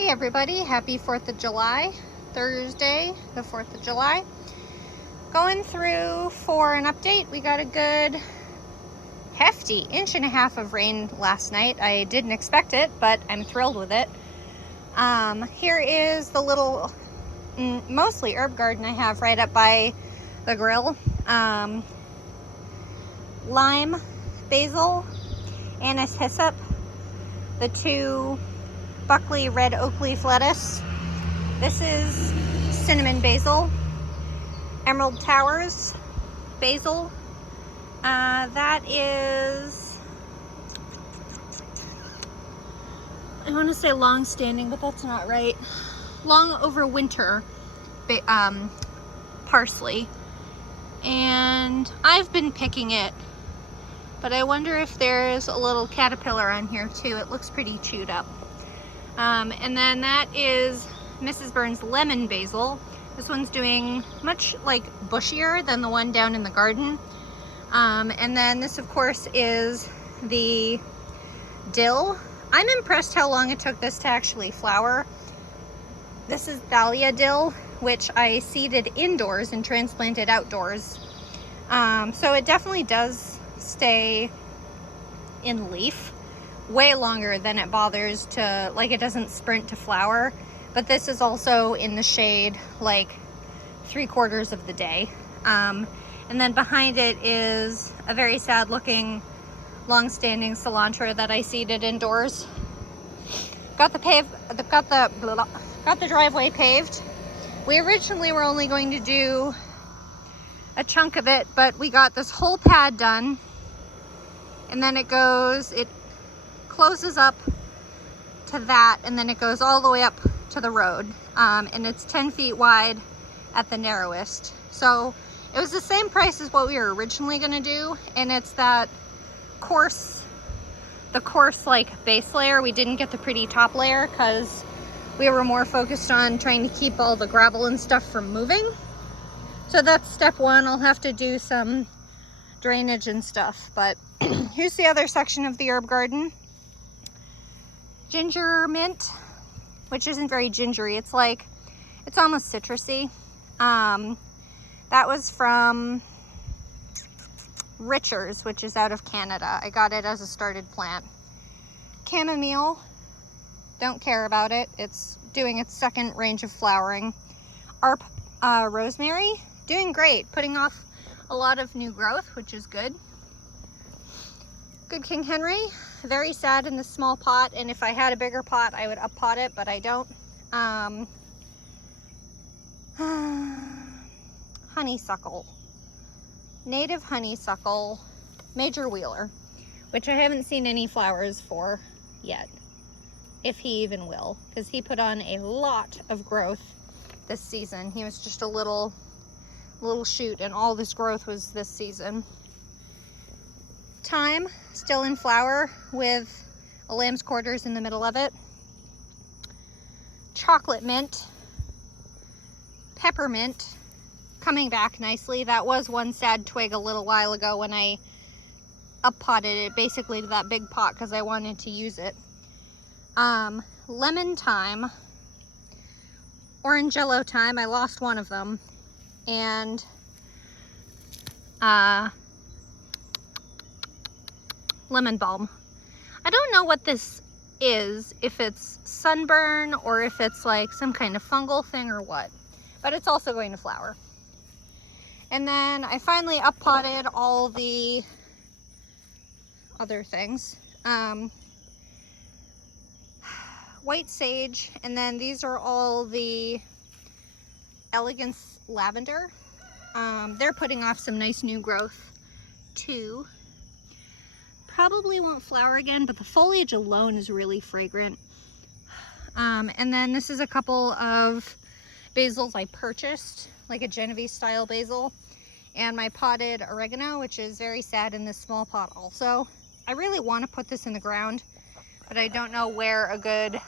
Hey everybody, happy 4th of July, Thursday, the 4th of July. Going through for an update. We got a good hefty 1.5 inches of rain last night. I didn't expect it, but I'm thrilled with it. Here is the little, mostly herb garden I have right up by the grill. Lime, basil, anise hyssop, the 2 Buckley red oak leaf lettuce. This is cinnamon basil, emerald towers basil. That is, I want to say long standing, but that's not right. Long over winter parsley. And I've been picking it, but I wonder if there's a little caterpillar on here too. It looks pretty chewed up. And then that is Mrs. Burns' lemon basil. This one's doing much like bushier than the one down in the garden. And then this of course is the dill. I'm impressed how long it took this to actually flower. This is dahlia dill, which I seeded indoors and transplanted outdoors. So it definitely does stay in leaf way longer than it bothers to, like, it doesn't sprint to flower. But this is also in the shade like 3/4 of the day. And then behind it is a very sad looking long-standing cilantro that I seeded indoors. Got the driveway paved. We originally were only going to do a chunk of it, but we got this whole pad done, and then it closes up to that, and then it goes all the way up to the road, and it's 10 feet wide at the narrowest. So it was the same price as what we were originally going to do, and it's that coarse like base layer. We didn't get the pretty top layer because we were more focused on trying to keep all the gravel and stuff from moving. So that's step one. I'll have to do some drainage and stuff, but here's the other section of the herb garden. Ginger mint, which isn't very gingery. It's almost citrusy. That was from Richards, which is out of Canada. I got it as a started plant. Chamomile, don't care about it. It's doing its second range of flowering. Arp rosemary, doing great, putting off a lot of new growth, which is good. Good King Henry, very sad in this small pot, and if I had a bigger pot I would up pot it, but I don't. Honeysuckle, native honeysuckle, Major Wheeler, which I haven't seen any flowers for yet, if he even will, because he put on a lot of growth this season. He was just a little shoot, and all this growth was this season. Thyme, still in flower with a lamb's quarters in the middle of it. Chocolate mint, peppermint, coming back nicely. That was one sad twig a little while ago when I up potted it basically to that big pot because I wanted to use it. Lemon thyme, orange yellow thyme, I lost one of them, and lemon balm. I don't know what this is, if it's sunburn or if it's like some kind of fungal thing or what, but it's also going to flower. And then I finally up potted all the other things. White sage, and then these are all the elegance lavender. They're putting off some nice new growth too. Probably won't flower again, but the foliage alone is really fragrant. And then this is a couple of basils I purchased, like a Genovese style basil, and my potted oregano, which is very sad in this small pot also. I really want to put this in the ground, but I don't know where a good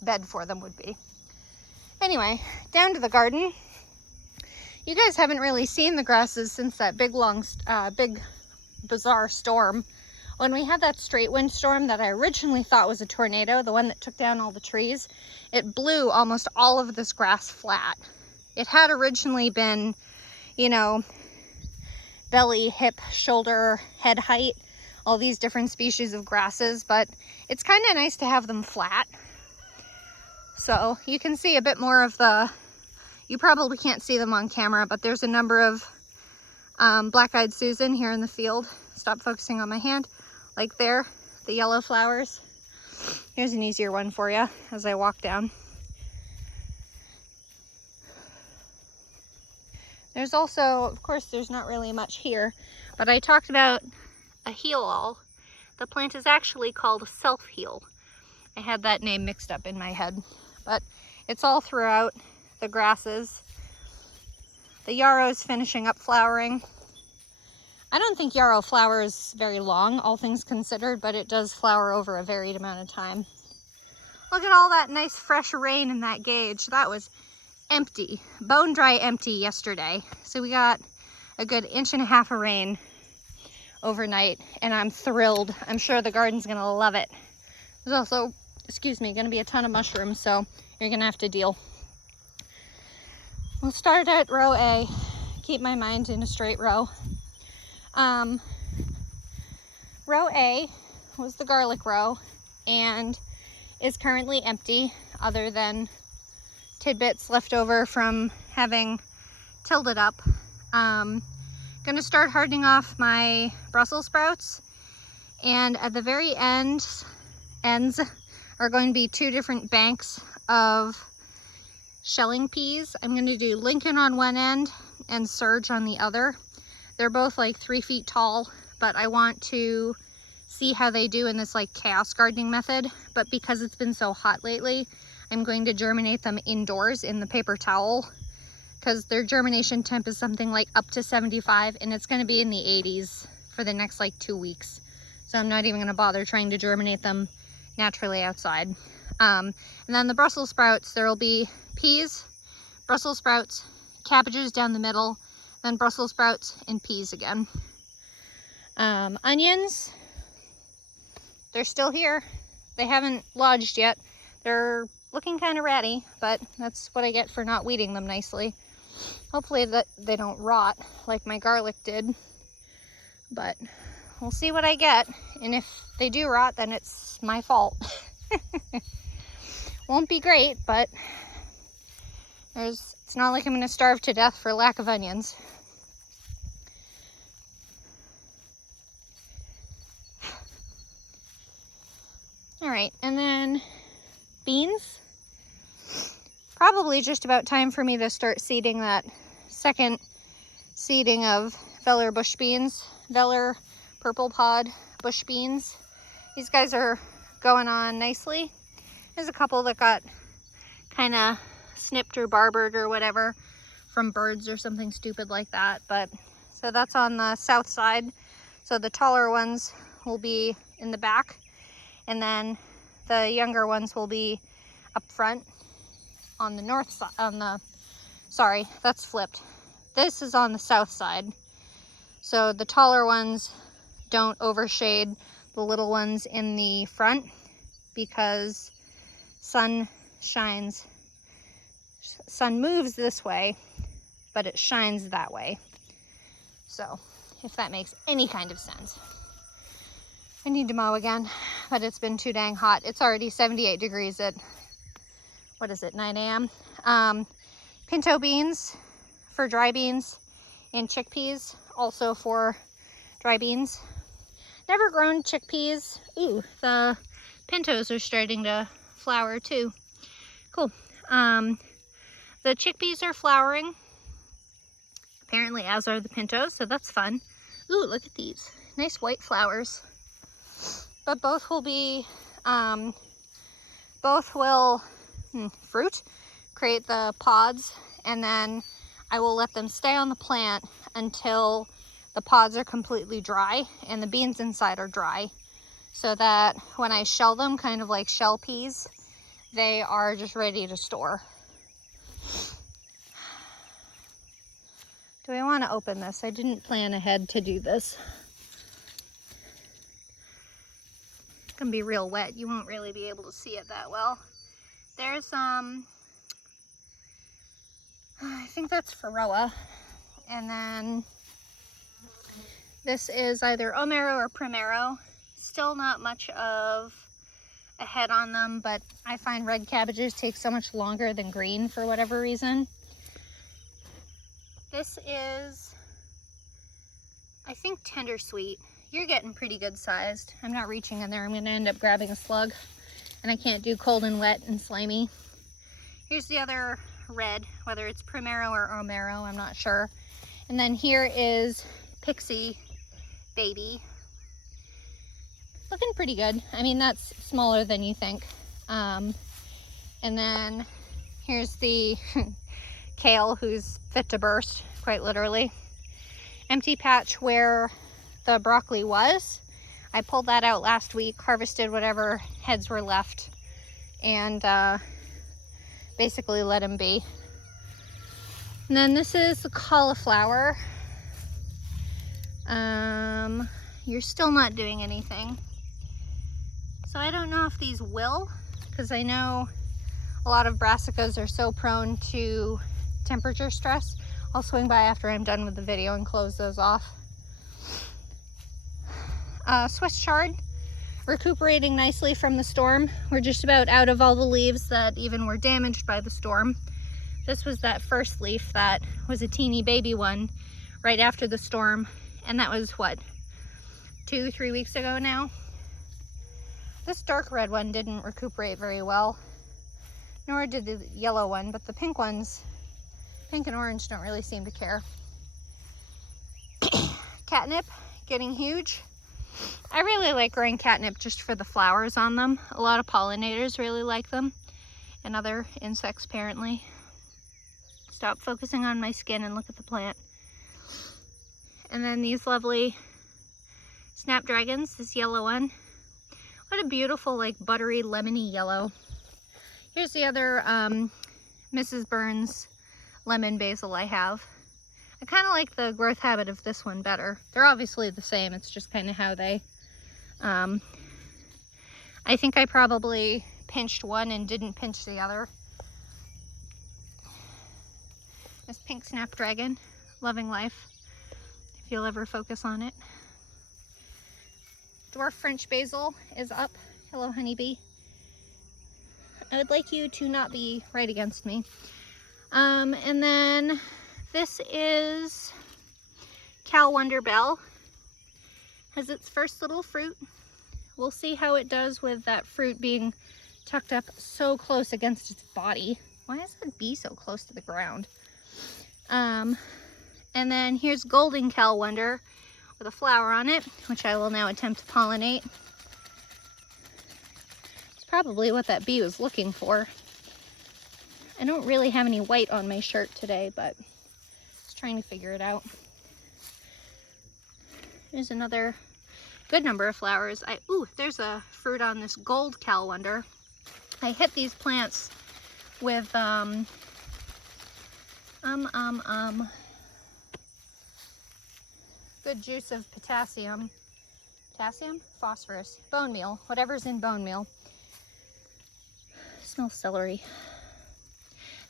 bed for them would be. Anyway, down to the garden. You guys haven't really seen the grasses since that big bizarre storm When we had that straight wind storm that I originally thought was a tornado, the one that took down all the trees, it blew almost all of this grass flat. It had originally been, you know, belly, hip, shoulder, head height, all these different species of grasses, but it's kind of nice to have them flat. So you can see a bit more of the, you probably can't see them on camera, but there's a number of black-eyed Susan here in the field. Stop focusing on my hand. Like there, the yellow flowers. Here's an easier one for you as I walk down. There's also, of course, there's not really much here, but I talked about a heal-all. The plant is actually called self-heal. I had that name mixed up in my head, but it's all throughout the grasses. The yarrow's finishing up flowering. I don't think yarrow flowers very long, all things considered, but it does flower over a varied amount of time. Look at all that nice fresh rain in that gauge. That was empty, bone dry empty yesterday. So we got a good 1.5 inches of rain overnight, and I'm thrilled. I'm sure the garden's gonna love it. There's also, excuse me, gonna be a ton of mushrooms, so you're gonna have to deal. We'll start at row A, keep my mind in a straight row. Row A was the garlic row and is currently empty other than tidbits left over from having tilled it up. Gonna start hardening off my Brussels sprouts, and at the very ends are going to be 2 different banks of shelling peas. I'm going to do Lincoln on one end and Surge on the other. They're both like 3 feet tall, but I want to see how they do in this like chaos gardening method. But because it's been so hot lately, I'm going to germinate them indoors in the paper towel, because their germination temp is something like up to 75, and it's going to be in the 80s for the next like 2 weeks. So I'm not even going to bother trying to germinate them naturally outside. And then the Brussels sprouts, there will be peas, Brussels sprouts, cabbages down the middle, then Brussels sprouts and peas again. Onions, they're still here. They haven't lodged yet. They're looking kind of ratty, but that's what I get for not weeding them nicely. Hopefully that they don't rot like my garlic did, but we'll see what I get. And if they do rot, then it's my fault. Won't be great, but it's not like I'm gonna starve to death for lack of onions. All right, and then beans. Probably just about time for me to start seeding that second seeding of Veller bush beans, Veller purple pod bush beans. These guys are going on nicely. There's a couple that got kind of snipped or barbered or whatever from birds or something stupid like that. But so that's on the south side. So the taller ones will be in the back, and then the younger ones will be up front on the north side. Sorry, that's flipped. This is on the south side. So the taller ones don't overshade the little ones in the front, because sun moves this way, but it shines that way. So if that makes any kind of sense. I need to mow again, but it's been too dang hot. It's already 78 degrees at, what is it, 9 a.m. Pinto beans for dry beans, and chickpeas also for dry beans. Never grown chickpeas. Ooh, the pintos are starting to flower too. Cool. The chickpeas are flowering, apparently, as are the pintos, so that's fun. Ooh, look at these nice white flowers. But both will be, fruit, create the pods, and then I will let them stay on the plant until the pods are completely dry and the beans inside are dry, so that when I shell them, kind of like shell peas, they are just ready to store. Do I want to open this? I didn't plan ahead to do this. can be real wet. You won't really be able to see it that well. There's I think that's Varroa. And then this is either Omero or Primero. Still not much of a head on them, but I find red cabbages take so much longer than green for whatever reason. This is, I think, Tender Sweet. You're getting pretty good sized. I'm not reaching in there. I'm going to end up grabbing a slug, and I can't do cold and wet and slimy. Here's the other red, whether it's Primero or Omero, I'm not sure. And then here is Pixie Baby. Looking pretty good. I mean, that's smaller than you think. And then here's the kale, who's fit to burst, quite literally. Empty patch where the broccoli was. I pulled that out last week, harvested whatever heads were left, and basically let them be. And then this is the cauliflower. You're still not doing anything. So I don't know if these will, because I know a lot of brassicas are so prone to temperature stress. I'll swing by after I'm done with the video and close those off. Swiss chard, recuperating nicely from the storm. We're just about out of all the leaves that even were damaged by the storm. This was that first leaf that was a teeny baby one right after the storm, and that was what, 2-3 weeks ago now. This dark red one didn't recuperate very well, nor did the yellow one, but the pink ones, pink and orange, don't really seem to care. Catnip, getting huge. I really like growing catnip just for the flowers on them. A lot of pollinators really like them, and other insects apparently. Stop focusing on my skin and look at the plant. And then these lovely snapdragons, this yellow one. What a beautiful, like, buttery, lemony yellow. Here's the other Mrs. Burns lemon basil I have. I kind of like the growth habit of this one better. They're obviously the same, it's just kind of how they... I think I probably pinched one and didn't pinch the other. This pink snapdragon, loving life, if you'll ever focus on it. Dwarf French basil is up. Hello, honeybee. I would like you to not be right against me. And then this is Cal Wonder Bell. Has its first little fruit. We'll see how it does with that fruit being tucked up so close against its body. Why is that bee so close to the ground? And then here's Golden Cal Wonder with a flower on it, which I will now attempt to pollinate. It's probably what that bee was looking for. I don't really have any white on my shirt today, but just trying to figure it out. There's another good number of flowers. Ooh, there's a fruit on this Gold Cal Wonder. I hit these plants with good juice of potassium, phosphorus, bone meal, whatever's in bone meal. Smells celery.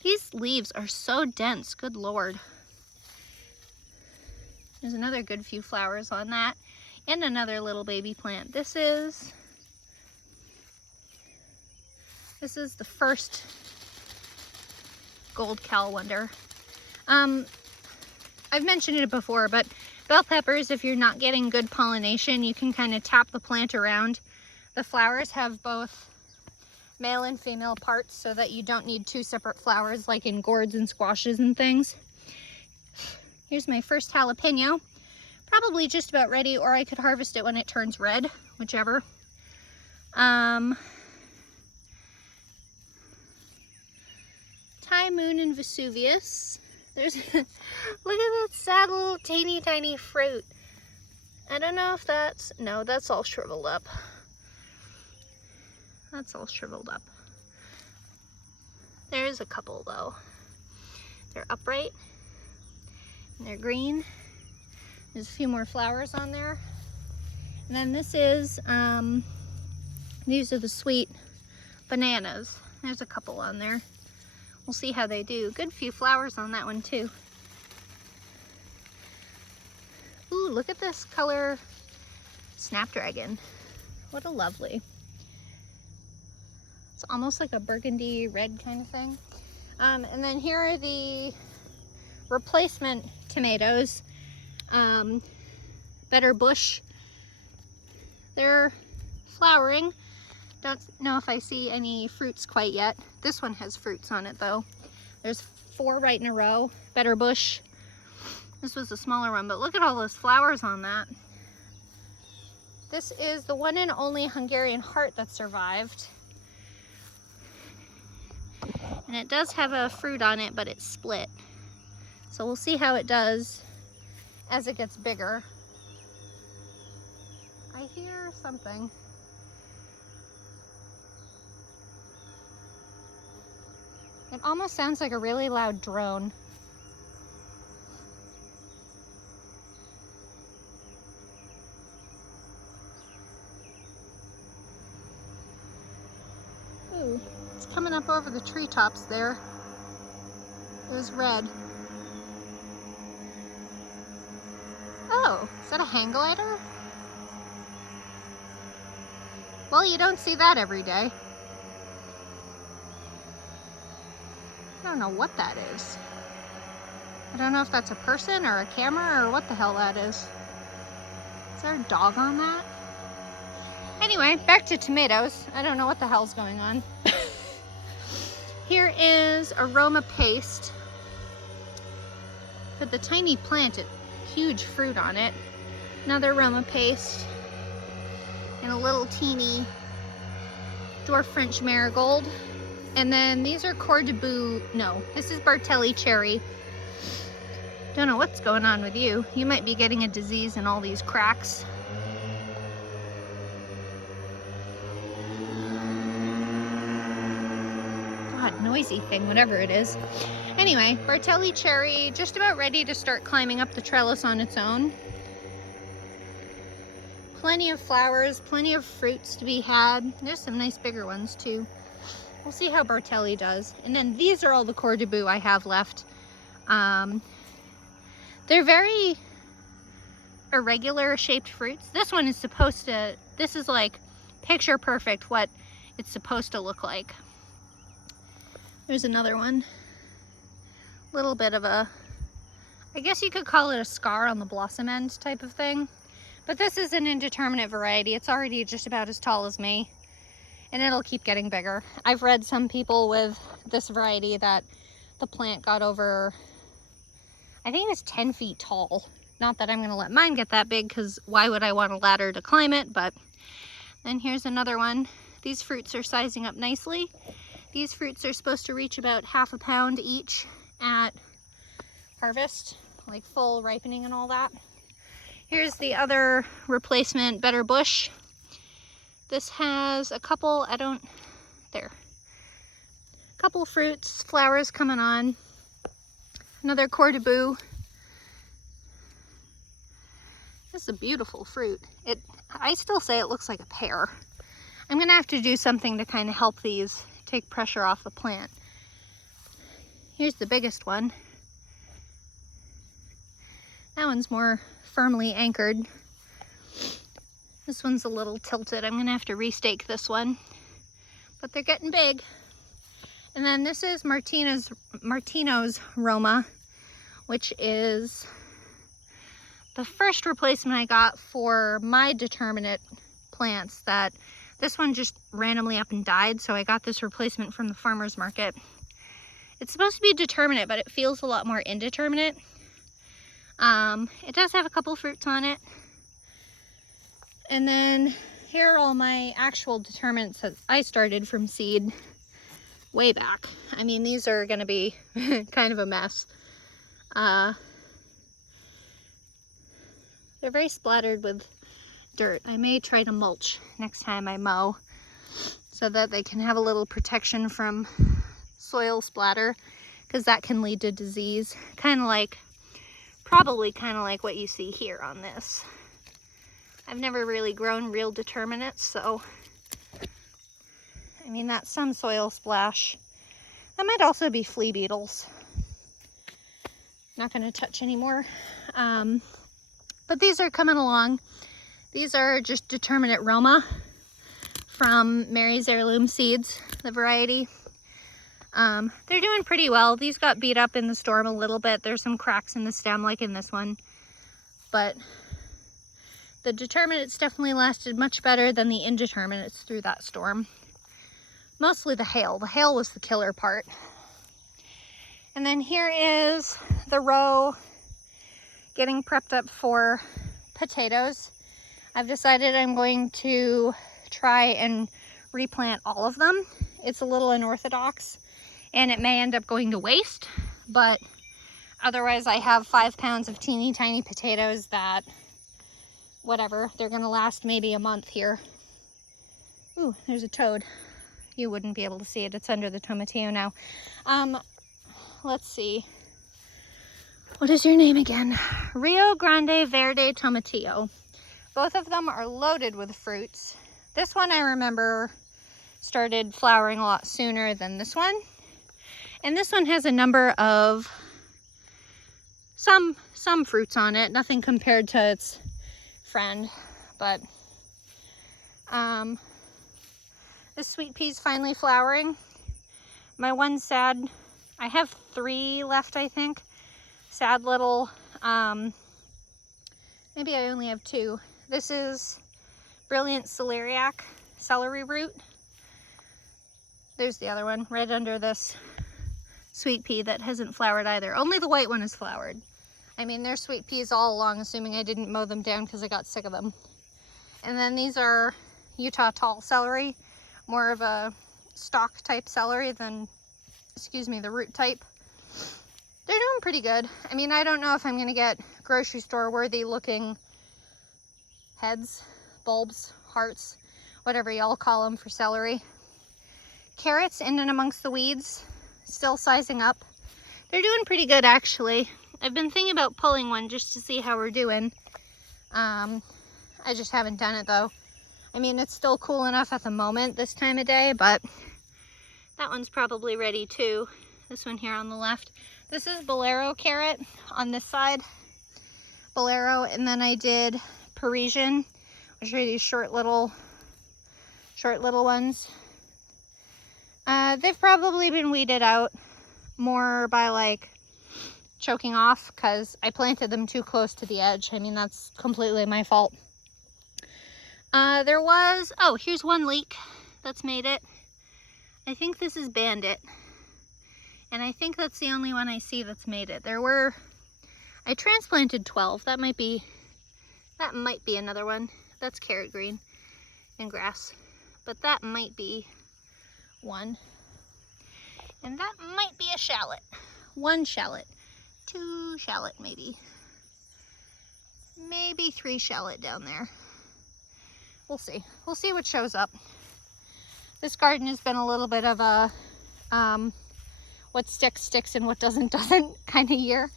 These leaves are so dense, good Lord. There's another good few flowers on that, and another little baby plant. This is the first Gold Cal Wonder. I've mentioned it before, but bell peppers, if you're not getting good pollination, you can kind of tap the plant around. The flowers have both male and female parts so that you don't need two separate flowers like in gourds and squashes and things. Here's my first jalapeno. Probably just about ready, or I could harvest it when it turns red, whichever. Thai Moon and Vesuvius. There's look at that sad little teeny tiny fruit. I don't know if that's, no, that's all shriveled up. That's all shriveled up. There's a couple though. They're upright and they're green. There's a few more flowers on there. And then this is These are the sweet bananas. There's a couple on there. We'll see how they do. Good few flowers on that one too. Ooh, look at this color snapdragon. What a lovely. It's almost like a burgundy red kind of thing. And then here are the replacement tomatoes. Better Bush. They're flowering. Don't know if I see any fruits quite yet. This one has fruits on it though. There's 4 right in a row. Better Bush. This was a smaller one, but look at all those flowers on that. This is the one and only Hungarian heart that survived. And it does have a fruit on it, but it's split. So we'll see how it does as it gets bigger. I hear something. It almost sounds like a really loud drone. Ooh, it's coming up over the treetops there. There's red. Oh, is that a hang glider? Well, you don't see that every day. I don't know what that is. I don't know if that's a person or a camera or what the hell that is. Is there a dog on that? Anyway, back to tomatoes. I don't know what the hell's going on. Here is aroma paste. For the tiny plant, huge fruit on it. Another aroma paste. And a little teeny dwarf French marigold. And then these are Coeur de Boue. No, this is Bartelli cherry. Don't know what's going on with you. You might be getting a disease in all these cracks. God, noisy thing, whatever it is. Anyway, Bartelli cherry, just about ready to start climbing up the trellis on its own. Plenty of flowers, plenty of fruits to be had. There's some nice bigger ones too. We'll see how Bartelli does. And then these are all the Coeur de Boue I have left. They're very irregular shaped fruits. This one is supposed to, this is like picture perfect what it's supposed to look like. There's another one. Little bit of a, I guess you could call it a scar on the blossom end type of thing. But this is an indeterminate variety. It's already just about as tall as me. And it'll keep getting bigger. I've read some people with this variety that the plant got over, I think it was 10 feet tall. Not that I'm gonna let mine get that big, because why would I want a ladder to climb it? But then here's another one. These fruits are sizing up nicely. These fruits are supposed to reach about ½ pound each at harvest, like full ripening and all that. Here's the other replacement Better Bush. This has a couple, a couple fruits, flowers coming on. Another Coeur de Boue. This is a beautiful fruit. I still say it looks like a pear. I'm gonna have to do something to kind of help these take pressure off the plant. Here's the biggest one. That one's more firmly anchored. This one's a little tilted. I'm gonna have to restake this one, but they're getting big. And then this is Martino's Roma, which is the first replacement I got for my determinate plants. That this one just randomly up and died, so I got this replacement from the farmer's market. It's supposed to be determinate, but it feels a lot more indeterminate. It does have a couple fruits on it. And then here are all my actual determinants that I started from seed way back. I mean, these are gonna be kind of a mess. They're very splattered with dirt. I may try to mulch next time I mow so that they can have a little protection from soil splatter, because that can lead to disease. Probably kind of like what you see here on this. I've never really grown real determinates, so I mean, that's some soil splash. That might also be flea beetles. Not going to touch anymore. But these are coming along. These are just determinate Roma from Mary's Heirloom Seeds, the variety. They're doing pretty well. These got beat up in the storm a little bit. There's some cracks in the stem like in this one. But the determinates definitely lasted much better than the indeterminates through that storm. Mostly the hail. The hail was the killer part. And then here is the row getting prepped up for potatoes. I've decided I'm going to try and replant all of them. It's a little unorthodox and it may end up going to waste, but otherwise I have 5 pounds of teeny tiny potatoes that, whatever, they're gonna last maybe a month here. Ooh, there's a toad. You wouldn't be able to see it, it's under the tomatillo now. Let's see. What is your name again? Rio Grande Verde Tomatillo. Both of them are loaded with fruits. This one I remember started flowering a lot sooner than this one. And this one has a number of some fruits on it, nothing compared to its friend, but this sweet pea's finally flowering. My one sad, I have 3 left, I think. Sad little, maybe I only have 2. This is brilliant celeriac, celery root. There's the other one right under this sweet pea that hasn't flowered either. Only the white one has flowered. I mean, there's sweet peas all along, assuming I didn't mow them down because I got sick of them. And then these are Utah tall celery, more of a stalk type celery than, excuse me, the root type. They're doing pretty good. I mean, I don't know if I'm going to get grocery store worthy looking heads, bulbs, hearts, whatever y'all call them for celery. Carrots in and amongst the weeds, still sizing up. They're doing pretty good actually. I've been thinking about pulling one just to see how we're doing. I just haven't done it though. I mean, it's still cool enough at the moment this time of day, but that one's probably ready too. This one here on the left. This is Bolero carrot on this side. Bolero, and then I did Parisian, which are these short little ones. They've probably been weeded out more by like choking off because I planted them too close to the edge. I mean, that's completely my fault. There was, oh, here's one leek that's made it. I think this is Bandit. And I think that's the only one I see that's made it. I transplanted 12. That might be another one. That's carrot green and grass. But that might be one. And that might be a shallot. 1 shallot. 2 shallot maybe. Maybe 3 shallot down there. We'll see. We'll see what shows up. This garden has been a little bit of a what sticks and what doesn't kind of year.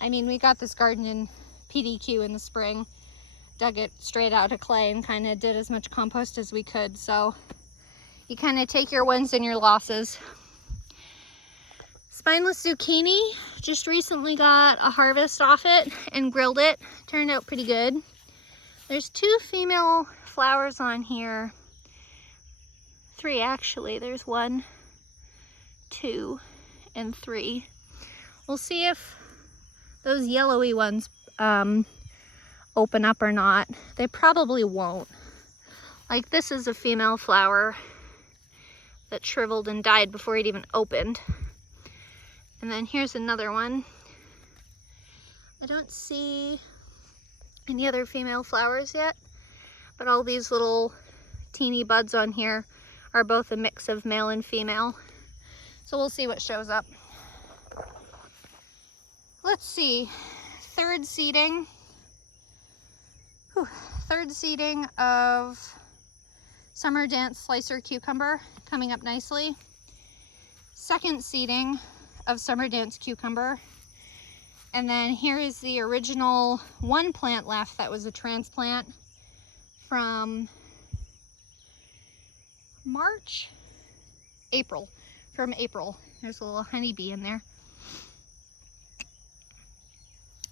I mean, we got this garden in PDQ in the spring, dug it straight out of clay and kind of did as much compost as we could. So you kind of take your wins and your losses. Spineless zucchini, just recently got a harvest off it and grilled it. Turned out pretty good. There's 2 female flowers on here. 3 actually. There's 1, 2, and 3. We'll see if those yellowy ones open up or not. They probably won't. Like, this is a female flower that shriveled and died before it even opened. And then here's another one. I don't see any other female flowers yet, but all these little teeny buds on here are both a mix of male and female. So we'll see what shows up. Let's see, third seeding of Summer Dance Slicer Cucumber coming up nicely. Second seeding of Summer Dance Cucumber. And then here is the original 1 plant left that was a transplant from March. April, from April. There's a little honeybee in there.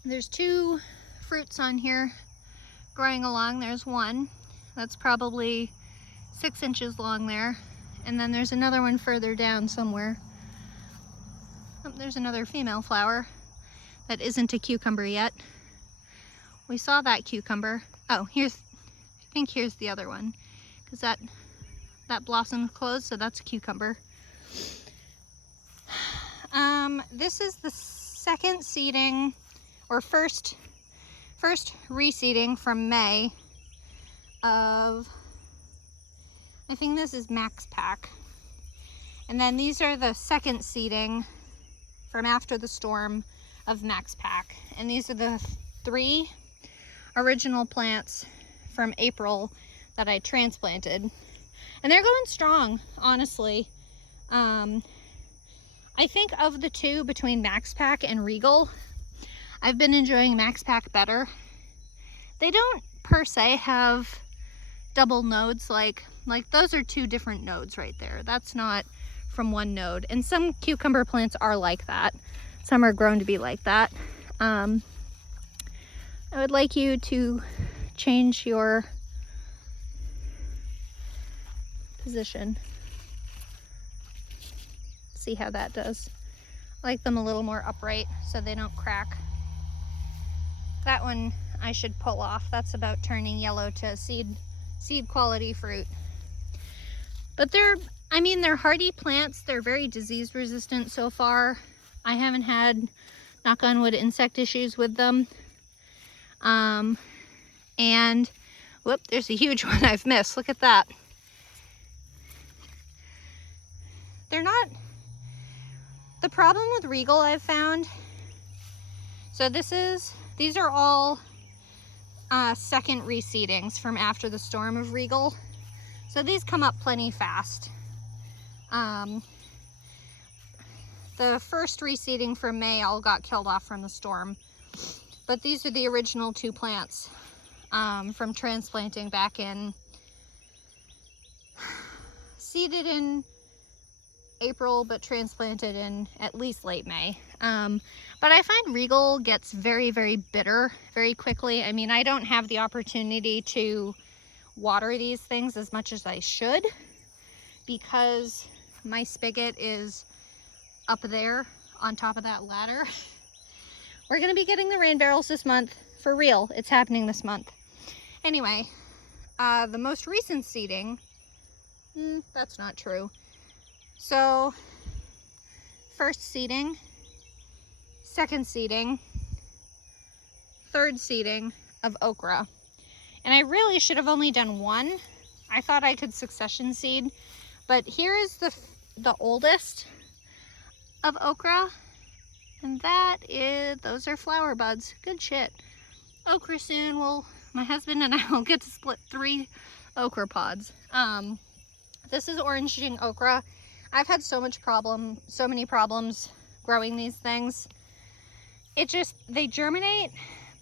There's 2 fruits on here growing along. There's one that's probably 6 inches long there. And then there's another one further down somewhere. Oh, there's another female flower that isn't a cucumber yet. We saw that cucumber. Oh, I think here's the other one, because that blossom closed, so that's a cucumber. This is the second seeding, or first reseeding from May of, I think this is Max Pack. And then these are the second seeding from after the storm of Max Pack. And these are the 3 original plants from April that I transplanted. And they're going strong, honestly. I think of the 2 between Max Pack and Regal, I've been enjoying Max Pack better. They don't per se have double nodes, like those are 2 different nodes right there. That's not from one node. And some cucumber plants are like that. Some are grown to be like that. I would like you to change your position. See how that does. I like them a little more upright so they don't crack. That one I should pull off. That's about turning yellow to seed quality fruit. But they're hardy plants. They're very disease resistant so far. I haven't had, knock on wood, insect issues with them. And whoop, there's a huge one I've missed. Look at that. They're not, the problem with Regal I've found, so these are all second reseedings from after the storm of Regal. So these come up plenty fast. The first reseeding from May all got killed off from the storm. But these are the original 2 plants from transplanting back in, seeded in April, but transplanted in at least late May. But I find Regal gets very, very bitter very quickly. I mean, I don't have the opportunity to water these things as much as I should because my spigot is up there on top of that ladder. We're gonna be getting the rain barrels this month, for real. It's happening this month. Anyway, the most recent seeding, that's not true. So, first seeding, second seeding, third seeding of okra. And I really should have only done 1. I thought I could succession seed, but here is the oldest of okra. And those are flower buds. Good shit. Okra soon my husband and I will get to split 3 okra pods. This is oranging okra. I've had so many problems growing these things. They germinate,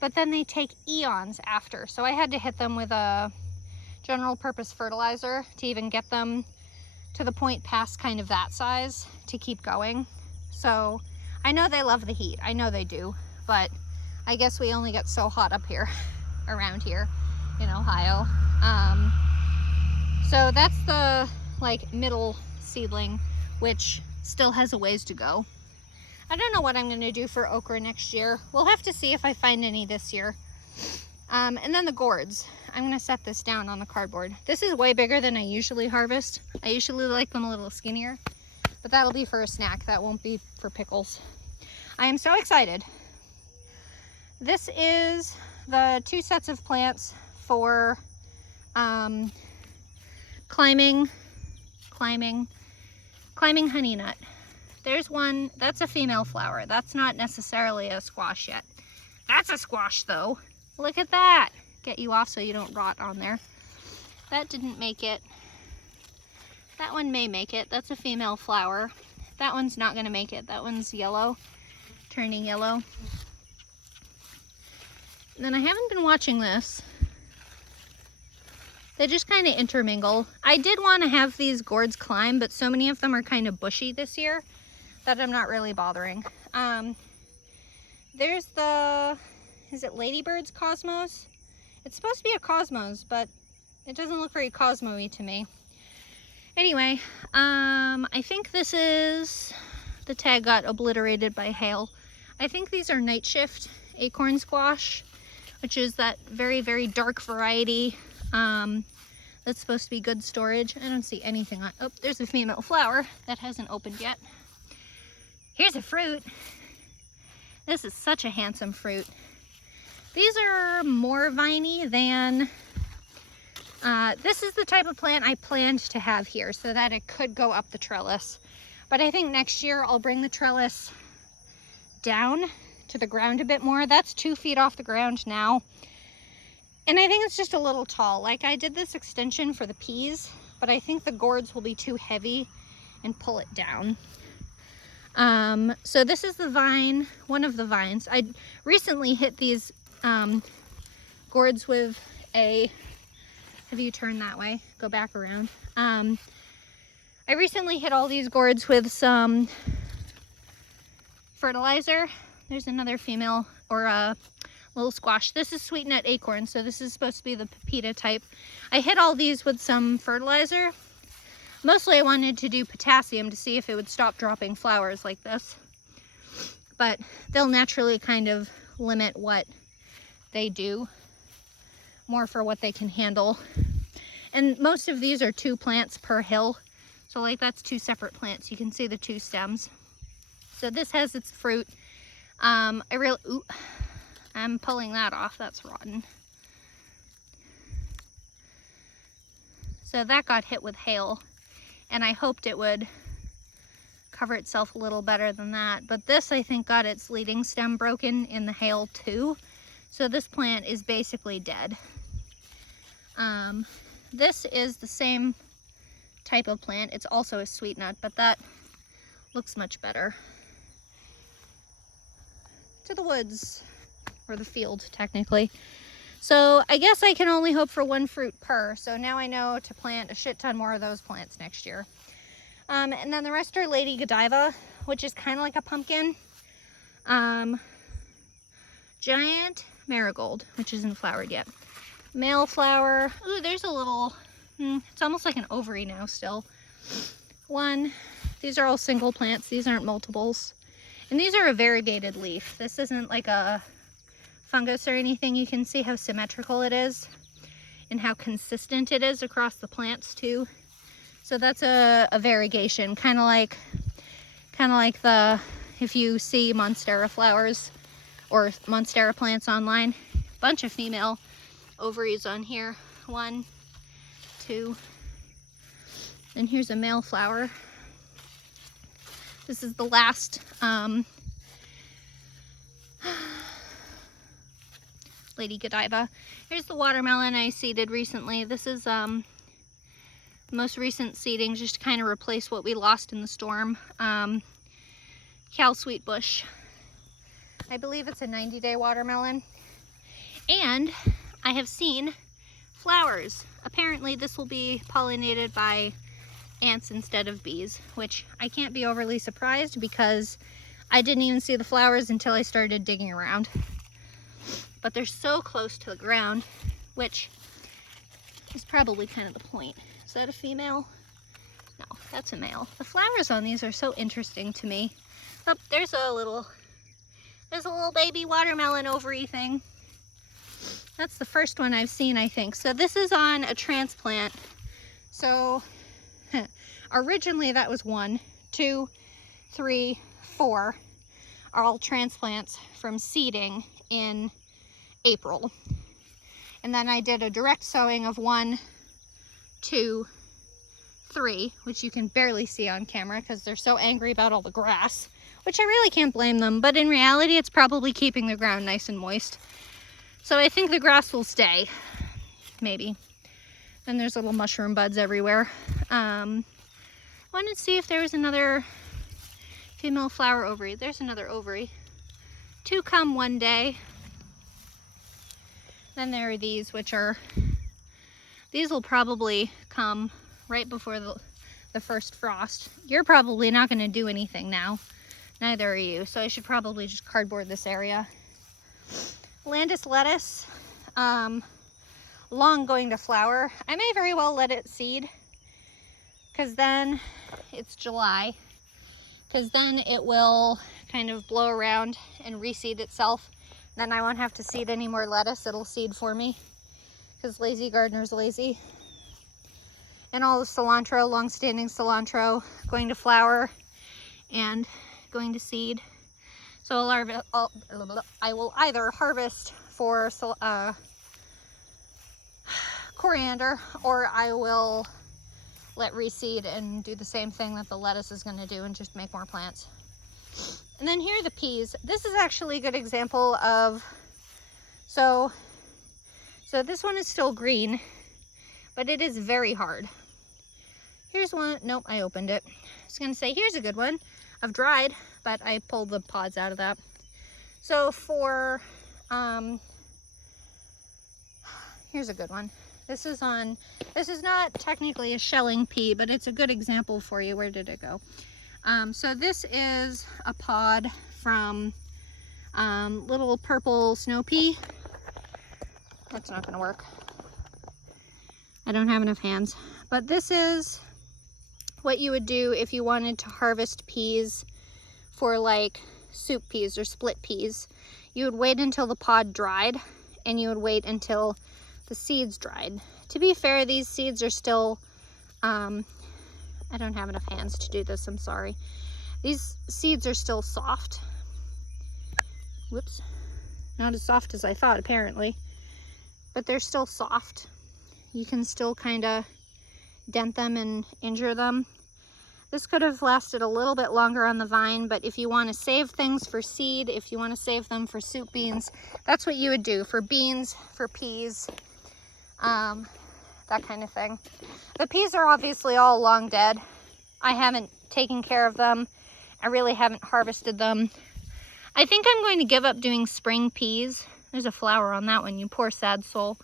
but then they take eons after. So I had to hit them with a general purpose fertilizer to even get them to the point past kind of that size to keep going. So I know they love the heat. I know they do, but I guess we only get so hot up here, around here in Ohio. So that's the middle seedling, which still has a ways to go. I don't know what I'm going to do for okra next year. We'll have to see if I find any this year. And then the gourds. I'm going to set this down on the cardboard. This is way bigger than I usually harvest. I usually like them a little skinnier, but that'll be for a snack. That won't be for pickles. I am so excited. This is the 2 sets of plants for climbing honey nut. There's one, that's a female flower. That's not necessarily a squash yet. That's a squash though. Look at that. Get you off so you don't rot on there. That didn't make it. That one may make it. That's a female flower. That one's not gonna make it. That one's yellow, turning yellow. And then I haven't been watching this. They just kind of intermingle. I did want to have these gourds climb, but so many of them are kind of bushy this year that I'm not really bothering. There's the, is it Ladybird's Cosmos? It's supposed to be a Cosmos, but it doesn't look very Cosmo-y to me. Anyway, I think this is, the tag got obliterated by hail. I think these are Night Shift acorn squash, which is that very, very dark variety. That's supposed to be good storage. I don't see anything on, oh, there's a female flower that hasn't opened yet. Here's a fruit. This is such a handsome fruit. These are more viney than, this is the type of plant I planned to have here so that it could go up the trellis. But I think next year I'll bring the trellis down to the ground a bit more. That's 2 feet off the ground now. And I think it's just a little tall. Like, I did this extension for the peas, but I think the gourds will be too heavy and pull it down. So this is the vine, one of the vines. I recently hit these gourds with a, have you turned that way? Go back around. I recently hit all these gourds with some fertilizer. There's another female, or a little squash. This is sweet nut acorn, so this is supposed to be the pepita type. I hit all these with some fertilizer. Mostly I wanted to do potassium to see if it would stop dropping flowers like this. But they'll naturally kind of limit what they do, more for what they can handle. And most of these are 2 plants per hill. So like that's 2 separate plants. You can see the 2 stems. So this has its fruit. I'm pulling that off, that's rotten. So that got hit with hail, and I hoped it would cover itself a little better than that. But this, I think, got its leading stem broken in the hail too. So this plant is basically dead. This is the same type of plant. It's also a sweet nut, but that looks much better. To the woods, or the field technically. So I guess I can only hope for 1 fruit per. So now I know to plant a shit ton more of those plants next year. And then the rest are Lady Godiva, which is kind of like a pumpkin. Giant marigold, which isn't flowered yet. Male flower. Ooh, there's a little, it's almost like an ovary now still. 1. These are all single plants. These aren't multiples. And these are a variegated leaf. This isn't like a fungus or anything. You can see how symmetrical it is and how consistent it is across the plants too. So that's a variegation, kind of like the, if you see monstera flowers or monstera plants online, bunch of female ovaries on here. 1, 2, and here's a male flower. This is the last Lady Godiva. Here's the watermelon I seeded recently. This is most recent seeding, just to kind of replace what we lost in the storm. Cal Sweet Bush. I believe it's a 90-day watermelon. And I have seen flowers. Apparently this will be pollinated by ants instead of bees, which I can't be overly surprised because I didn't even see the flowers until I started digging around. But they're so close to the ground, which is probably kind of the point. Is that a female? No, that's a male. The flowers on these are so interesting to me. Oh, there's a little baby watermelon ovary thing. That's the first one I've seen, I think. So this is on a transplant. So originally that was 1, 2, 3, 4 are all transplants from seeding in April. And then I did a direct sowing of 1, 2, 3, which you can barely see on camera because they're so angry about all the grass, which I really can't blame them, but in reality it's probably keeping the ground nice and moist. So I think the grass will stay, maybe. Then there's little mushroom buds everywhere. Wanted to see if there was another female flower ovary. There's another ovary. 2 come one day. Then there are these, which are These will probably come right before the first frost. You're probably not going to do anything now. Neither are you. So I should probably just cardboard this area. Landis lettuce, long going to flower. I may very well let it seed, because then it's July. Because then it will kind of blow around and reseed itself. Then I won't have to seed any more lettuce. It'll seed for me, because lazy gardener's lazy. And all the cilantro, long-standing cilantro, going to flower and going to seed. So I will either harvest for coriander, or I will let reseed and do the same thing that the lettuce is going to do and just make more plants. And then here are the peas. This is actually a good example of, so this one is still green, but it is very hard. Here's one, nope, I opened it. I was gonna say, here's a good one. I've dried, but I pulled the pods out of that. So for, here's a good one. This is not technically a shelling pea, but it's a good example for you. Where did it go? So this is a pod from little purple snow pea. That's not gonna work. I don't have enough hands. But this is what you would do if you wanted to harvest peas for like soup peas or split peas. You would wait until the pod dried, and you would wait until the seeds dried. To be fair, these seeds are still, I don't have enough hands to do this, I'm sorry. These seeds are still soft. Whoops. Not as soft as I thought, apparently. But they're still soft. You can still kind of dent them and injure them. This could have lasted a little bit longer on the vine, but if you want to save things for seed, if you want to save them for soup beans, that's what you would do for beans, for peas, that kind of thing. The peas are obviously all long dead. I haven't taken care of them. I really haven't harvested them. I think I'm going to give up doing spring peas. There's a flower on that one, you poor sad soul.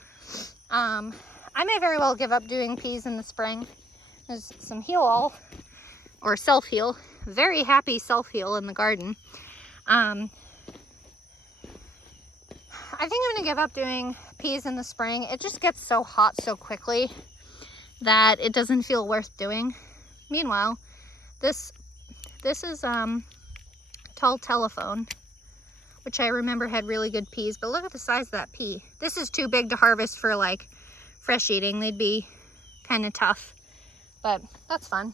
I may very well give up doing peas in the spring. There's some heal all, or self-heal, very happy self-heal in the garden. I think I'm gonna give up doing peas in the spring. It just gets so hot so quickly that it doesn't feel worth doing. Meanwhile, this is Tall Telephone, which I remember had really good peas, but look at the size of that pea. This is too big to harvest for like fresh eating. They'd be kind of tough, but that's fun.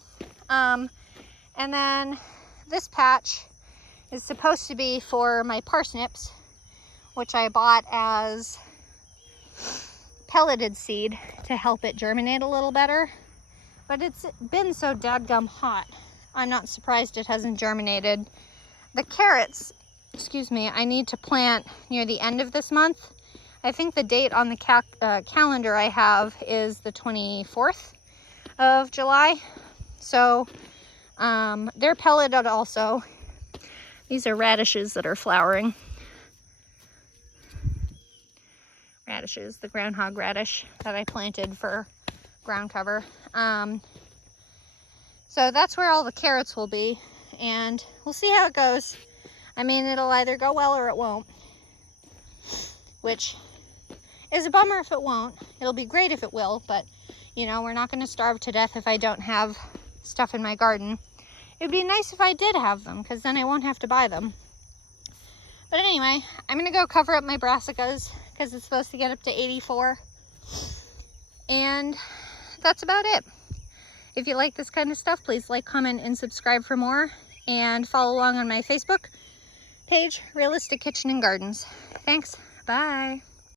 And then this patch is supposed to be for my parsnips, which I bought as pelleted seed to help it germinate a little better. But it's been so dadgum hot, I'm not surprised it hasn't germinated. The carrots, excuse me, I need to plant near the end of this month. I think the date on the calendar I have is the 24th of July. So they're pelleted also. These are radishes that are flowering. Radishes, the groundhog radish that I planted for ground cover. So that's where all the carrots will be, and we'll see how it goes. I mean, it'll either go well or it won't, which is a bummer if it won't. It'll be great if it will, but you know, we're not going to starve to death if I don't have stuff in my garden. It'd be nice if I did have them, because then I won't have to buy them. But anyway, I'm going to go cover up my brassicas because it's supposed to get up to 84. And that's about it. If you like this kind of stuff, please like, comment, and subscribe for more. And follow along on my Facebook page, Realistic Kitchen and Gardens. Thanks. Bye.